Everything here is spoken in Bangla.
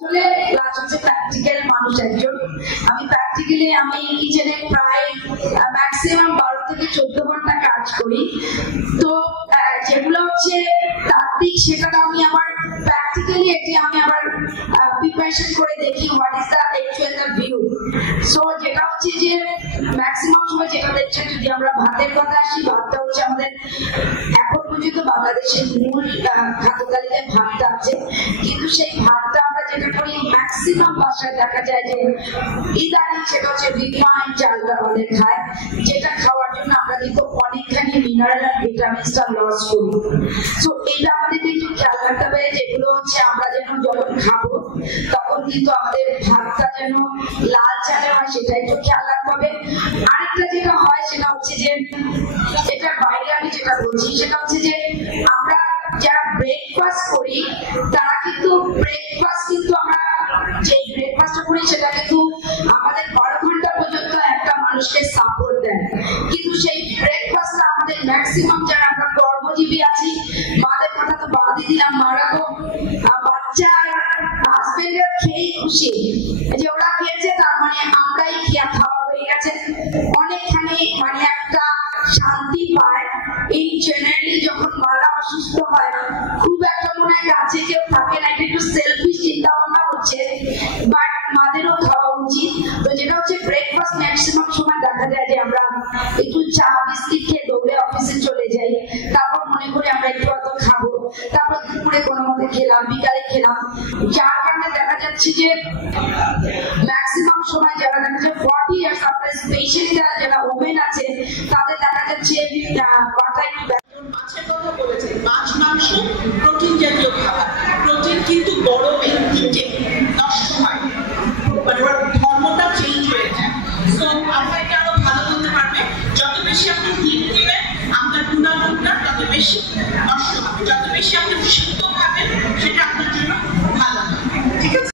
প্র্যাকটিক্যাল মানুষ একজন। আমি প্র্যাকটিক্যালি আমি কিচেনে প্রায় ম্যাক্সিমাম 12 থেকে 14 ঘন্টা কাজ করি। তো যেগুলো হচ্ছে তাত্ত্বিক সেটা আমি আবার প্র্যাকটিক্যালি এটি আমি আবার প্রিপারেশন করে দেখি what is the actual the view. So যেটা হচ্ছে যে ম্যাক্সিমাম সময় যেটা দেখছেন, যদি আমরা ভাতের কথা আসি, ভাতটা হচ্ছে আমাদের এখন পর্যন্ত বাংলাদেশের মূল খাদ্য তালিকায় ভাতটা আছে, কিন্তু সেই ভাতটা আমরা যেটা করি ম্যাক্সিমাম বাসায় দেখা যায় যে ইদানিং সেটা হচ্ছে রিফাইন চালটা আমাদের খায়, যেটা খাওয়ার জন্য আমরা কিন্তু অনেকখানি মিনারেল আর ভিটামিনসটা লস করি। সো এটা আমাদেরকে একটু খেয়াল রাখতে হবে, যেগুলো হচ্ছে আমরা যেন যখন খাবো তখন কিন্তু আমাদের ভাতটা যেন লাল চালে হয়, সেটা একটু খেয়াল রাখতে হবে। আরেকটা যেটা হয় সেটা হচ্ছে যে এটার বাইরে আমি যেটা বলছি সেটা হচ্ছে যে আমরা যারা ব্রেকফাস্ট করি তারা কিন্তু ব্রেকফাস্ট কিন্তু আমরা যে ব্রেকফাস্টটা করি সেটা কিন্তু আমাদের 12 ঘন্টা পর্যন্ত একটা মানুষকে সাপোর্ট দেয়, কিন্তু সেই ব্রেকফাস্টটা আমাদের ম্যাক্সিমাম যারা আমরা কর্মজীবী আছি, মাদের কথা তো বাদই দিলাম, মারা তো বাচ্চা হাজবেন্ডের খেয়ে খুশি যে ওরা খেয়েছে, তার মানে আমরাই খাওয়া হয়ে গেছে, অনেকখানি মানে একটা শান্তি পায়। ইন জেনারেলি যখন মারা অসুস্থ হয় খুব একটা মনে হয় কাছে কেউ থাকে না, এটা একটু সেলফিশ চিন্তা ভাবনা হচ্ছে, বাট মাদেরও খাওয়া উচিত। তো যেটা হচ্ছে ব্রেকফাস্ট ম্যাক্সিমাম সময় দেখা যায় যে আমরা একটু চা বিস্কিট খেয়ে দৌড়ে অফিসে চলে যাই, তারপর মনে করি আমরা একটু হয়তো খাবো, তারপর দুপুরে কোনো মতে খেলাম, বিকালে খেলাম, যার কারণে দেখা যাচ্ছে যে ম্যাক্সিমাম সময় যারা দেখা যায় 40 ইয়ার্স আপনার স্পেশালি যারা ওমেন আছে তাদের দেখা যাচ্ছে মাথা একটু মাছের কথা বলেছেন, মাছ মাংস প্রোটিন জাতীয় খাবার, প্রোটিন কিন্তু গরমে হিটে নষ্ট হয়, মানে ওর ধর্মটা চেঞ্জ হয়ে যায়। সো আমরা এটা আরো ভালো বলতে পারবে, যত বেশি আপনি হিট দিবেন আপনার গুণাগুণটা তত বেশি নষ্ট হবে, যত বেশি আপনি সিদ্ধ খাবেন সেটা